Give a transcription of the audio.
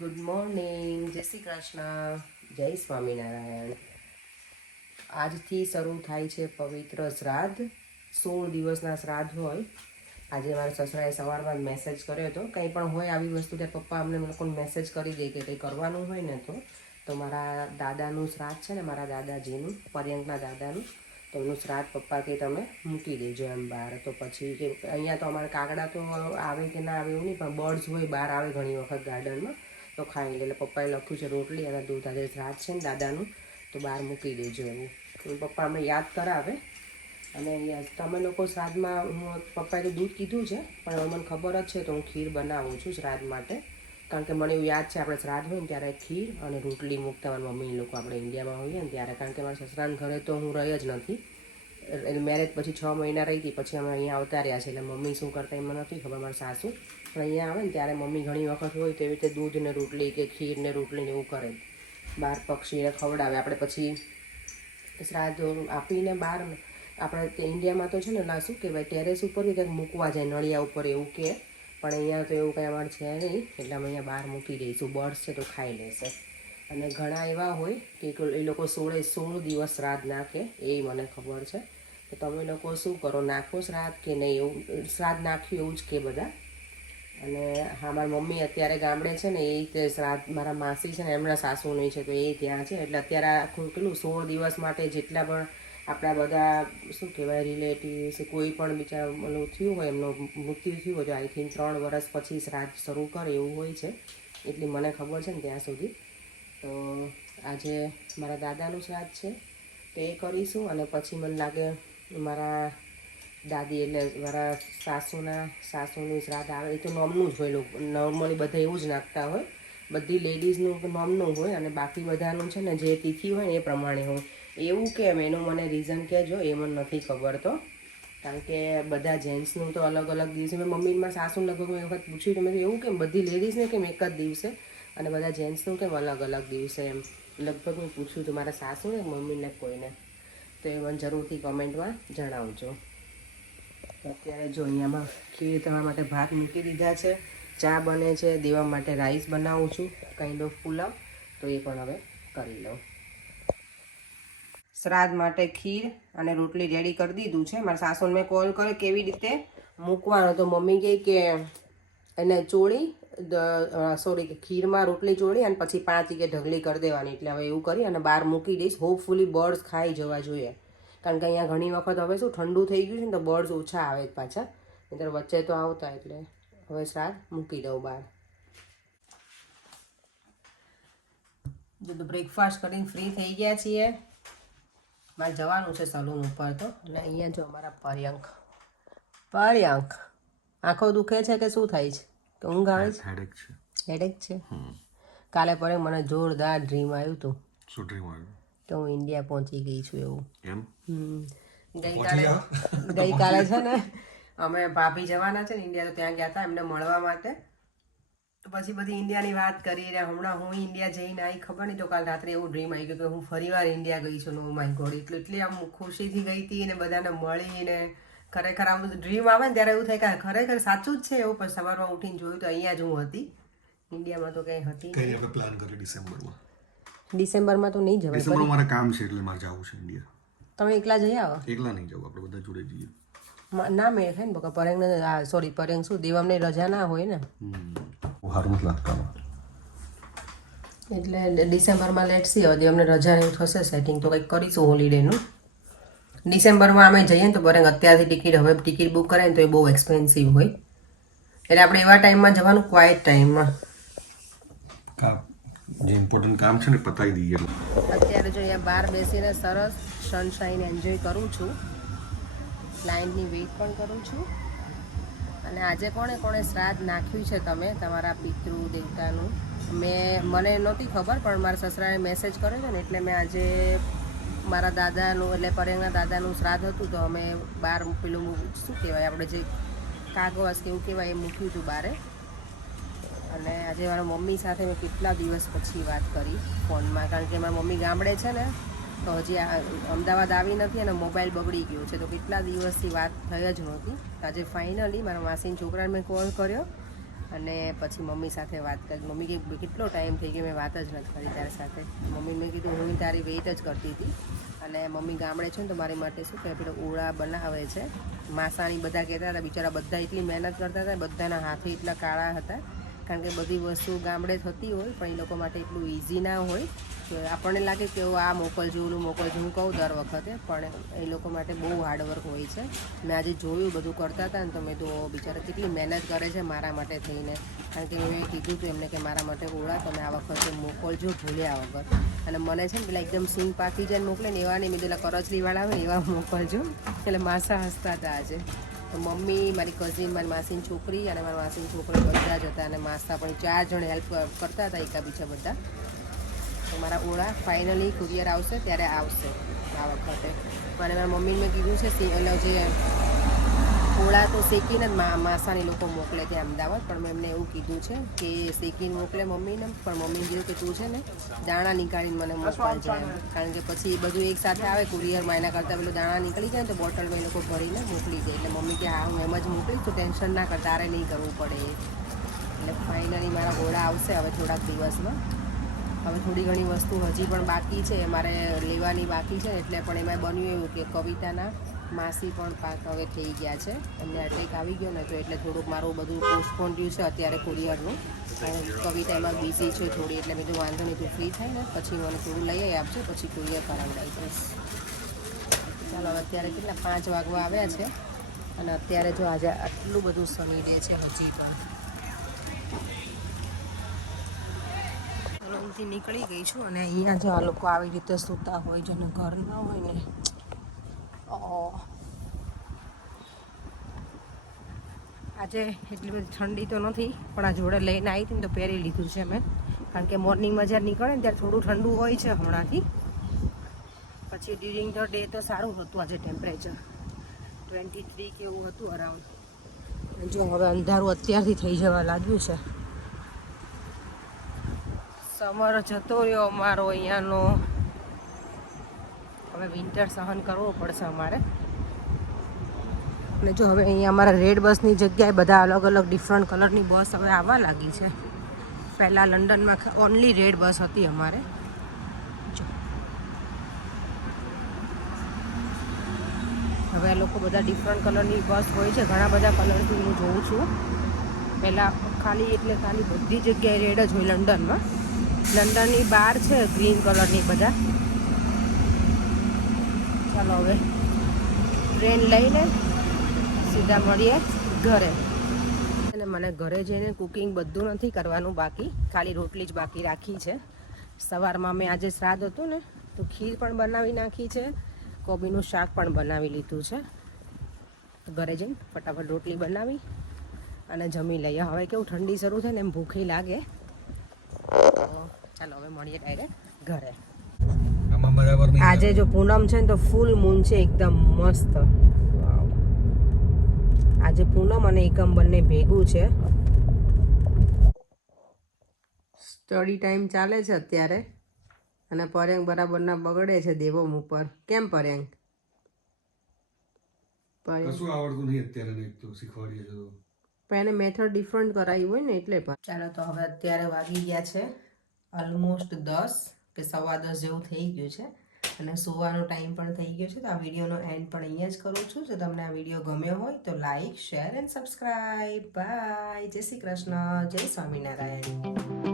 Good morning, જય શ્રી કૃષ્ણ, જય સ્વામિનારાયણ. આજથી શરૂ થાય છે પવિત્ર શ્રાદ્ધ. 16 દિવસના શ્રાદ્ધ હોય. આજે મારા સસરાએ સવારમાં જ મેસેજ કર્યો હતો, કંઈ પણ હોય આવી વસ્તુ ત્યાં પપ્પા અમને લોકોને મેસેજ કરી દે કે કંઈ કરવાનું હોય ને તો મારા દાદાનું શ્રાદ્ધ છે ને, મારા દાદાજીનું, પર્યંકના દાદાનું, તો એનું શ્રાદ્ધ પપ્પા કે તમે મૂકી દેજો એમ બહાર. તો પછી કે અહીંયા તો અમારે કાગડા તો આવે કે ના આવે એવું નહીં, પણ બર્ડ્સ હોય બહાર આવે ઘણી વખત ગાર્ડનમાં, તો ખાઈ લે. એટલે પપ્પાએ લખ્યું છે રોટલી અને દૂધ, આજે શ્રાદ્ધ છે ને દાદાનું, તો બહાર મૂકી દેજો એવું. પપ્પા અમને યાદ કરાવે. અને તમે લોકો શ્રાદ્ધમાં, હું પપ્પાએ તો દૂધ કીધું છે, પણ મને ખબર જ છે તો હું ખીર બનાવું છું શ્રાદ્ધ માટે. કારણ કે મને એવું યાદ છે આપણે શ્રાદ્ધ હોય ને ત્યારે ખીર અને રોટલી મૂકતા મારા મમ્મી લોકો આપણે ઇન્ડિયામાં હોઈએ ને ત્યારે. કારણ કે મારા સસરાના ઘરે તો હું રહી જ નથી, એટલે મેરેજ પછી 6 મહિના રહી હતી, પછી અમે અહીંયા આવતા રહ્યા છે. એટલે મમ્મી શું કરતા એમાં નથી ખબર, મારા સાસુ. પણ અહીંયા આવે ને ત્યારે મમ્મી ઘણી વખત હોય તો એવી રીતે દૂધ ને રોટલી કે ખીર ને રોટલી ને એવું કરે, બહાર પક્ષીને ખવડાવે. આપણે પછી શ્રાદ્ધ આપીને બહાર આપણે ઇન્ડિયામાં તો છે ને ના શું કહેવાય, ટેરેસ ઉપર કે કંઈક મૂકવા જાય નળિયા ઉપર એવું કે, પણ અહીંયા તો એવું કંઈ અમારે છે નહીં. એટલે અમે અહીંયા બહાર મૂકી દઈશું, બર્ડ્સ છે તો ખાઈ લેશે. અને ઘણા એવા હોય કે એ લોકો 16 દિવસ શ્રાદ્ધ નાખે, એ મને ખબર છે. તો તમે લોકો શું કરો, નાખો શ્રાદ્ધ કે નહીં? એવું શ્રાદ્ધ નાખ્યું એવું જ કે બધા. અને હા, મારી મમ્મી અત્યારે ગામડે છે ને, એ રીતે શ્રાદ્ધ, મારા માસી છે ને એમના સાસુની છે તો એ ત્યાં છે. એટલે અત્યારે આખું પેલું 16 દિવસ માટે જેટલા પણ આપણા બધા શું કહેવાય રિલેટિવ્સ, કોઈ પણ બિચારા ઓલું થયું હોય, એમનું મૃત્યુ થયું હોય તો આઈ થિંક 3 વર્ષ પછી શ્રાદ્ધ શરૂ કરે એવું હોય છે, એટલી મને ખબર છે ને ત્યાં સુધી. તો આજે મારા દાદાનું શ્રાદ્ધ છે તો એ કરીશું. અને પછી મને લાગે મારા દાદી એટલે મારા સાસુનું શ્રાદ્ધ આવે, એ તો નોમનું જ હોય. લોકો નોર્મલી બધા એવું જ નાખતા હોય, બધી લેડીઝનું નોમનું હોય અને બાકી બધાનું છે ને જે તિથિ હોય ને એ પ્રમાણે હોય. એવું કેમ, એનું મને રીઝન કહેજો, એ મને નથી ખબર. તો કારણ કે બધા જેન્ટ્સનું તો અલગ અલગ દિવસે, મેં મમ્મીમાં સાસુ લગભગ મેં વખત પૂછ્યું તો મેં એવું કેમ બધી લેડીઝને કેમ એક જ દિવસે અને બધા જેન્ટ્સનું કેમ અલગ અલગ દિવસે, એમ લગભગ મેં પૂછ્યું હતું મારા સાસુને, મમ્મીને, કોઈને. તો એ મને જરૂરથી કમેન્ટમાં જણાવજો. અત્યારે જો અહીંયામાં ખીર તમારા માટે ભાત મૂકી દીધા છે, ચા બને છે, દેવા માટે રાઈસ બનાવું છું, કાઇન્ડ ઓફ પુલાવ, તો એ પણ હવે કરી લઉં. શ્રાદ્ધ માટે ખીર અને રોટલી રેડી કરી દીધું છે. મારા સાસુને મેં કોલ કર્યો કેવી રીતે મૂકવાનો, તો મમ્મી કહે કે એને ચોળી કે ખીરમાં રોટલી ચોળી અને પછી 5 કે ઢગલી કરી દેવાની. એટલે હવે એવું કરી અને બહાર મૂકી દઈશ. હોપફુલી બર્ડ્સ ખાઈ જવા જોઈએ, કારણ કે અહીંયા ઘણી વખત હવે શું ઠંડુ થઈ ગયું છે ને તો બર્ડ્સ ઓછા આવે પાછા, નહીંતર વચ્ચે તો આવતા. એટલે હવે શ્રાદ્ધ મૂકી દઉં બહાર. જો તો બ્રેકફાસ્ટ કરીને ફ્રી થઈ ગયા છીએ. મારે જવાનું છે સલૂન ઉપર તો. અને અહીંયા જો અમારા પર્યંક આંખો દુખે છે કે શું થાય છે, કે ઊંઘ આવે છે? હેડેક છે. કાલે પર્યંક મને જોરદાર ડ્રીમ આવ્યું હતું. શું ડ્રીમ આવ્યું? કે હું ઇન્ડિયા પહોંચી ગઈ છું એવું. એમ? ગઈકાલે છે ને અમે ભાભી જવાના છે ને ઇન્ડિયા, તો ત્યાં ગયા હતા એમને મળવા માટે. તો પછી બધી ઇન્ડિયાની વાત કરી રહ્યા. હમણાં હું ઇન્ડિયા જઈને આવી ખબર નહીં, તો કાલ રાત્રે એવું ડ્રીમ આવી ગયું કે હું ફરીવાર ઇન્ડિયા ગઈ છું. ઓ માય ગોડ, એટલી આમ ખુશીથી ગઈ હતી ને બધાને મળીને. ખરેખર આમ ડ્રીમ આવે ને ત્યારે એવું થાય કે ખરેખર સાચું જ છે એવું. પછી સવારમાં ઉઠીને જોયું તો અહીંયા જ હું હતી, ઇન્ડિયામાં તો કંઈ હતી કઈ આપણે પ્લાન કરી ડિસેમ્બરમાં. ડિસેમ્બરમાં તો નહીં જવાય. ડિસેમ્બરમાં મારે કામ છે એટલે મારે જવું છે ઇન્ડિયા. તમે એકલા જઈ આવો? એકલા નહીં જવું, આપણે બધા જોડે જઈએ. ના મેળ થાય ને બકા, પર્યંકને પર્યંક શું દેવામને રજા ના હોય ને, સારું નથી લાગતા. એટલે ડિસેમ્બરમાં લેટ સી. હવે દેવામને રજા એવું થશે સેટિંગ, તો કંઈક કરીશું હોલિડેનું. ડિસેમ્બરમાં અમે જઈએ ને તો પર્યંક અત્યારથી હવે ટિકિટ બુક કરે ને તો એ બહુ એક્સપેન્સિવ હોય. એટલે આપણે એવા ટાઈમમાં જવાનું, ક્વાઇટ ટાઈમમાં. જે ઇમ્પોર્ટન્ટ કામ છે ને પતાવી દઈએ. અત્યારે જો અહીંયા બહાર બેસીને સરસ સનશાઇન એન્જોય કરું છું, ક્લાયન્ટની વેઇટ પણ કરું છું. અને આજે કોણે કોણે શ્રાદ્ધ નાખ્યું છે તમે તમારા પિતૃ દેવતાનું? મને નહોતી ખબર, પણ મારા સસરાએ મેસેજ કર્યો છે ને એટલે મેં આજે મારા દાદાનું એટલે પર્યંકના દાદાનું શ્રાદ્ધ હતું તો અમે બહાર પેલું શું કહેવાય આપણે જે કાગવાસ કે એવું કહેવાય એ મૂક્યું હતું બારે. અને આજે મારા મમ્મી સાથે મેં કેટલા દિવસ પછી વાત કરી ફોનમાં, કારણ કે મારા મમ્મી ગામડે છે ને તો હજી અમદાવાદ આવી નથી અને મોબાઈલ બગડી ગયો છે, તો કેટલા દિવસથી વાત થઈ જ નહોતી. આજે ફાઇનલી મારા માસીના છોકરાને મેં કોલ કર્યો અને પછી મમ્મી સાથે વાત કરી. મમ્મી કે કેટલો ટાઈમ થઈ ગયો મેં વાત જ નથી કરી તારી સાથે. મમ્મી મેં કીધું હું તારી વેઇટ જ કરતી હતી. અને મમ્મી ગામડે છે ને તો મારી માટે શું કે પેલો ઓળા બનાવે છે માસાણી. બધા કહેતા હતા બિચારા બધા એટલી મહેનત કરતા હતા, બધાના હાથે એટલા કાળા હતા, કારણ કે બધી વસ્તુ ગામડે થતી હોય પણ એ લોકો માટે એટલું ઇઝી ના હોય. તો આપણને લાગે કે આ મોકલજો ઓલું મોકલજો, હું કહું દર વખતે, પણ એ લોકો માટે બહુ હાર્ડવર્ક હોય છે. મેં આજે જોયું બધું કરતા હતા ને તો મેં તો બિચારા કેટલી મહેનત કરે છે મારા માટે થઈને, કારણ કે મેં કીધું હતું એમને કે મારા માટે ઓળા તમે આ વખતે મોકલજો ભૂલ્યા વગર. અને મને છે ને પેલા એકદમ સીંગ પાકી જાય મોકલે ને એવા નહીં, મેં પેલા કરચલીવાળા આવે ને એવા મોકલજો. એટલે માસા હસતા હતા આજે. તો મમ્મી, મારી કઝિન, મારી માસીની છોકરી અને મારી માસીની છોકરી બધા જ હતા, અને માસા પણ 4 જણ હેલ્પ કરતા હતા એકાબીજા બધા. તો મારા ઓળા ફાઇનલી કુરિયર આવશે ત્યારે આવશે આ વખતે. અને મારા મમ્મીને મેં કીધું છે એટલે જે ઓળા તો શેકીને જ માસાની લોકો મોકલે ત્યાં અમદાવાદ, પણ મેં એમને એવું કીધું છે કે શેકીને મોકલે મમ્મીને, પણ મમ્મીને કીધું કે તું છે ને દાણા નીકાળીને મને મોકલજે એમ, કારણ કે પછી બધું એક સાથે આવે કુરિયરમાં, એના કરતાં પેલું દાણા નીકળી જાય ને તો બોટલમાં એ લોકો ભરીને મોકલી જાય. એટલે મમ્મી કે હા હું એમ જ મોકલીશ, તો ટેન્શન ના કર, તારે નહીં કરવું પડે. એટલે ફાઇનલી મારા ઓળા આવશે હવે થોડાક દિવસમાં. હવે થોડી ઘણી વસ્તુ હજી પણ બાકી છે મારે લેવાની બાકી છે, એટલે પણ એમાં બન્યું એવું કે કવિતાના માસી પણ પાક હવે થઈ ગયા છે, એમને અટેક આવી ગયો ને, તો એટલે થોડુંક મારું બધું પોસ્ટપોન રહ્યું છે અત્યારે કુરિયરનું. કવિતા એમાં બિઝી છે થોડી, એટલે મેં કીધું વાંધો નહીં, તું ફ્રી થાય ને પછી મને થોડું લઈ આવી આપજો, પછી કુરિયર કરાવડાવી દઈશ. ચાલો હવે અત્યારે કેટલા 5 વાગવા આવ્યા છે, અને અત્યારે જો આજે આટલું બધું સની ડે છે હજી પણ. અહીંથી નીકળી ગઈ છું, અને અહીંયા જો આ લોકો આવી રીતે સૂતા હોય, જેને ઘર ના હોય ને. આજે એટલી બધી ઠંડી તો નથી, પણ આ જોડે લઈને આવી હતી ને તો પહેરી લીધું છે મેં, કારણ કે મોર્નિંગમાં જ્યારે નીકળે ને ત્યારે થોડું ઠંડુ હોય છે હમણાંથી. પછી ડ્યુરિંગ ધ ડે તો સારું હતું આજે ટેમ્પરેચર 23 કે એવું હતું અરાઉન્ડ. જો હવે અંધારું અત્યારથી થઈ જવા લાગ્યું છે. સમર જતો રહ્યો અમારો અહીંયાનો, હવે વિન્ટર સહન કરવો પડશે અમારે. અને જો હવે અહીંયા અમારા રેડ બસની જગ્યાએ બધા અલગ અલગ ડિફરન્ટ કલરની બસ હવે આવવા લાગી છે. પહેલાં લંડનમાં ઓનલી રેડ બસ હતી અમારે. જો હવે આ લોકો બધા ડિફરન્ટ કલરની બસ હોય છે, ઘણા બધા કલરથી હું જોઉં છું. પહેલાં ખાલી બધી જગ્યાએ રેડ જ હોય લંડનમાં. લંડનની બહાર છે ગ્રીન કલરની બધા. ચાલો હવે ટ્રેન લઈને સીધા મળીએ ઘરે. અને મને ઘરે જઈને કુકિંગ બધું નથી કરવાનું બાકી, ખાલી રોટલી જ બાકી રાખી છે. સવારમાં મેં આજે શ્રાદ્ધ હતું ને તો ખીર પણ બનાવી નાખી છે, કોબીનું શાક પણ બનાવી લીધું છે. ઘરે જઈને ફટાફટ રોટલી બનાવી અને જમી લઈએ. હવે કેવું ઠંડી શરૂ થાય ને એમ ભૂખી લાગે. ચાલો હવે મળીએ ડાયરેક્ટ ઘરે. આજે જો પૂનમ છે ને તો ફૂલ મૂન છે, એકદમ મસ્ત. આજે પૂનમ અને એકમ બંને ભેગું છે. સ્ટડી ટાઈમ ચાલે છે અત્યારે, અને પર્યાંગ બરાબરના બગડે છે દેવમ ઉપર. કેમ પર્યાંગ? કશું આવડતું નહીં અત્યારે, નહીં તો શીખવાડીએ છો. પણ એને મેથડ ડિફરન્ટ કરાવી હોય ને એટલે. પણ ચાલો તો હવે અત્યારે વાગી ગયા છે ઓલમોસ્ટ 10 કે 10:15 જેવું થઈ ગયું છે, અને સુવાનો ટાઈમ પણ થઈ ગયો છે. તો આ વિડીયોનો એન્ડ પણ અહીંયા જ કરું છું. જો તમને આ વિડીયો ગમ્યો હોય તો like, share and subscribe. Bye. જય શ્રી કૃષ્ણ. જય સ્વામિનારાયણ.